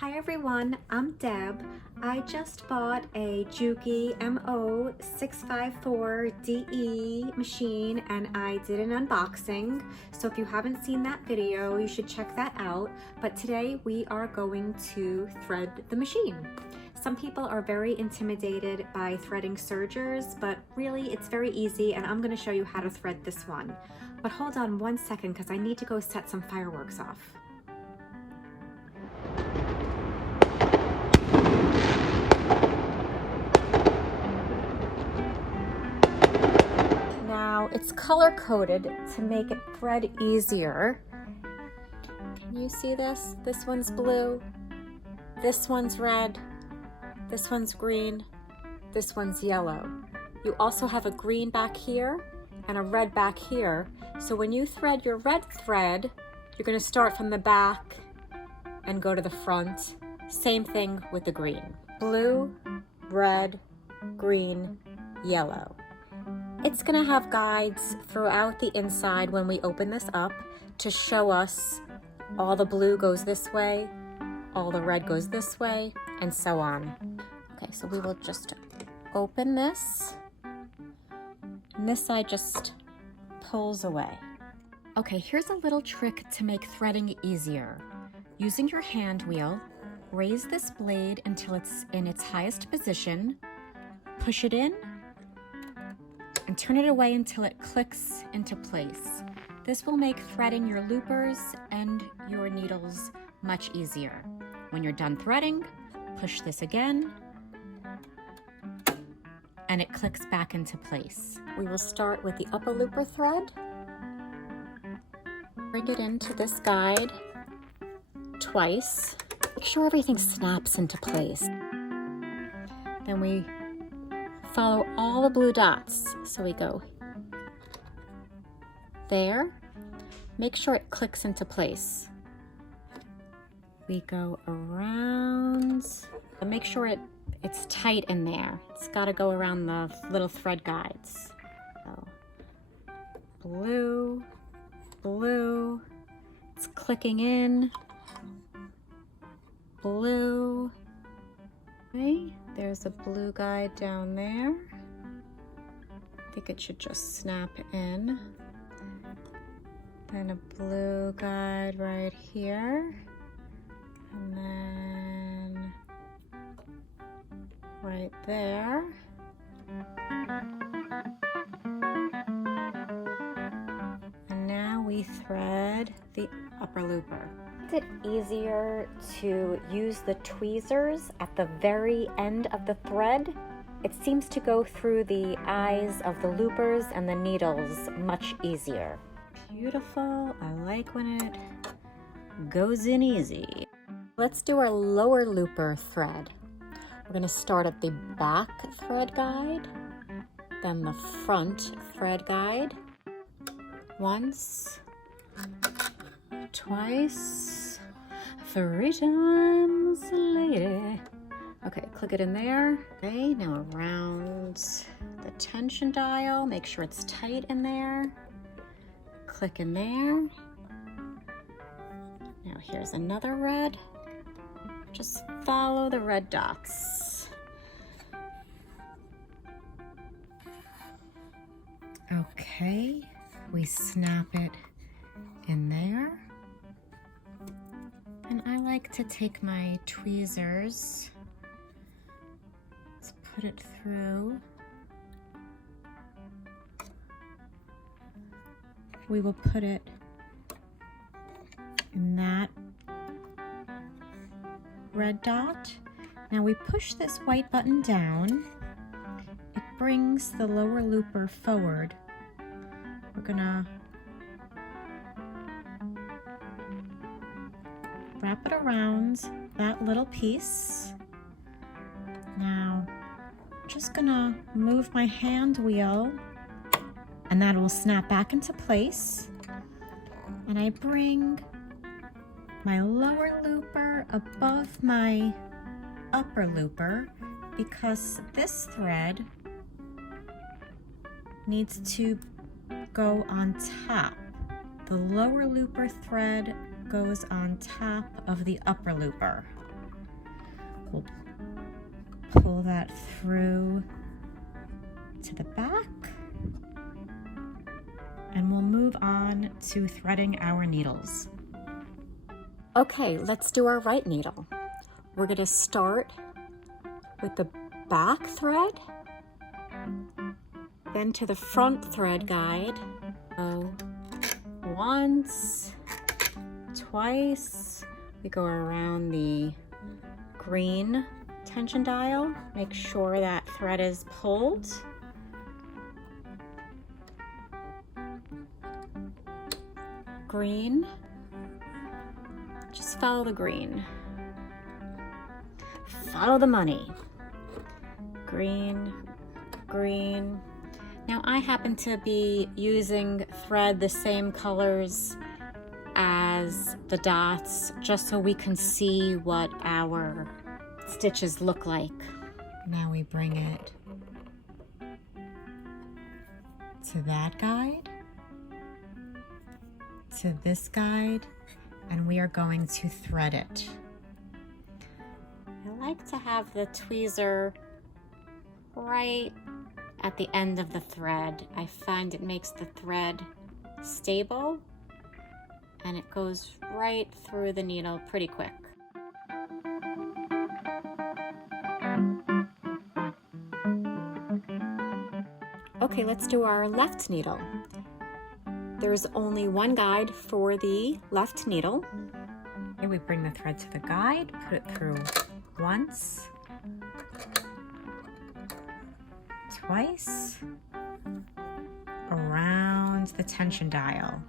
Hi everyone, I'm Deb. I just bought a Juki MO-654DE machine and I did an unboxing. So if you haven't seen that video, you should check that out. But today we are going to thread the machine. Some people are very intimidated by threading sergers, but really it's very easy and I'm going to show you how to thread this one. But hold on one second because I need to go set some fireworks off. Now it's color coded to make it thread easier. Can you see this? This one's blue, this one's red, this one's green, this one's yellow. You also have a green back here and a red back here. So when you thread your red thread, you're going to start from the back and go to the front. Same thing with the green. Blue, red, green, yellow. It's going to have guides throughout the inside when we open this up to show us all the blue goes this way, all the red goes this way, and so on. Okay, so we will just open this, and this side just pulls away. Okay, here's a little trick to make threading easier. Using your hand wheel, raise this blade until it's in its highest position, push it in, and turn it away until it clicks into place. This will make threading your loopers and your needles much easier. When you're done threading, push this again, and it clicks back into place. We will start with the upper looper thread. Bring it into this guide twice. Make sure everything snaps into place. Then we follow all the blue dots. So we go there. Make sure it clicks into place. We go around. Make sure it's tight in there. It's got to go around the little thread guides. So blue, blue. It's clicking in. Blue. Okay, there's a blue guide down there. I think it should just snap in. Then a blue guide right here. And then right there. And now we thread the upper looper. Is it easier to use the tweezers at the very end of the thread? It seems to go through the eyes of the loopers and the needles much easier. Beautiful. I like when it goes in easy. Let's do our lower looper thread. We're going to start at the back thread guide, then the front thread guide. Once, twice, 3 times, lady. Okay, click it in there. Okay, now around the tension dial, make sure it's tight in there. Click in there. Now here's another red. Just follow the red dots. Okay, we snap it in there. And I like to take my tweezers, let's put it through. We will put it in that red dot. Now we push this white button down. It brings the lower looper forward. We're gonna wrap it around that little piece. Now, I'm just gonna move my hand wheel and that will snap back into place. And I bring my lower looper above my upper looper because this thread needs to go on top. The lower looper thread goes on top of the upper looper. We'll pull that through to the back. And we'll move on to threading our needles. Okay, let's do our right needle. We're going to start with the back thread, then to the front thread guide. So once, twice, we go around the green tension dial, make sure that thread is pulled. Green, just follow the green. Follow the money. Green, green. Now I happen to be using thread the same colors as the dots, just so we can see what our stitches look like. Now we bring it to that guide, to this guide, and we are going to thread it. I like to have the tweezer right at the end of the thread. I find it makes the thread stable and it goes right through the needle pretty quick. Okay, let's do our left needle. There's only one guide for the left needle. Okay, we bring the thread to the guide, put it through once, twice, around the tension dial.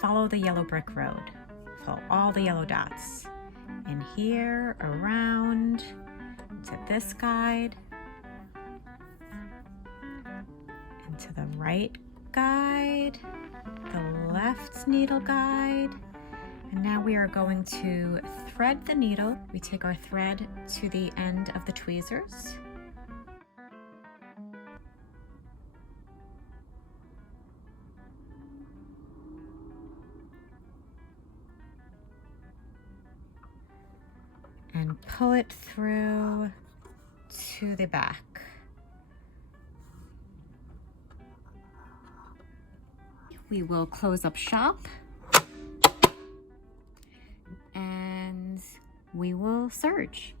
Follow the yellow brick road. Follow all the yellow dots. And here, around to this guide, and to the right guide, the left needle guide, and now we are going to thread the needle. We take our thread to the end of the tweezers. And pull it through to the back. We will close up shop and we will serge.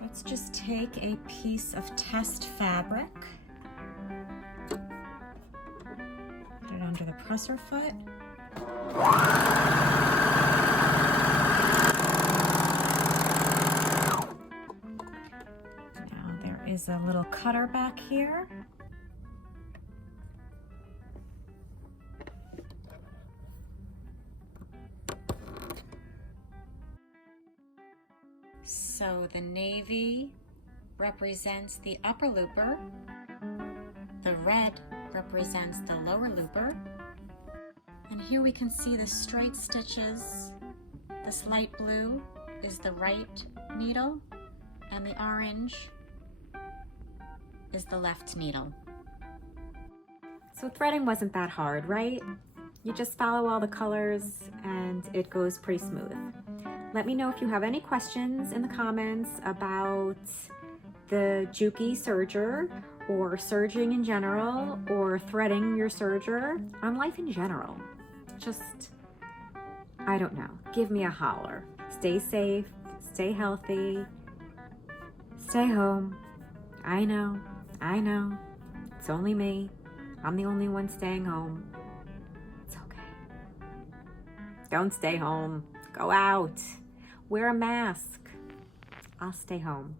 Let's just take a piece of test fabric, put it under the presser foot. Now there is a little cutter back here. So the navy represents the upper looper, the red represents the lower looper, and here we can see the straight stitches. This light blue is the right needle, and the orange is the left needle. So threading wasn't that hard, right? You just follow all the colors and it goes pretty smooth. Let me know if you have any questions in the comments about the Juki Serger, or serging in general, or threading your serger, on life in general. Just, I don't know, give me a holler. Stay safe, stay healthy, stay home. I know, it's only me. I'm the only one staying home. It's okay. Don't stay home, go out. Wear a mask. I'll stay home.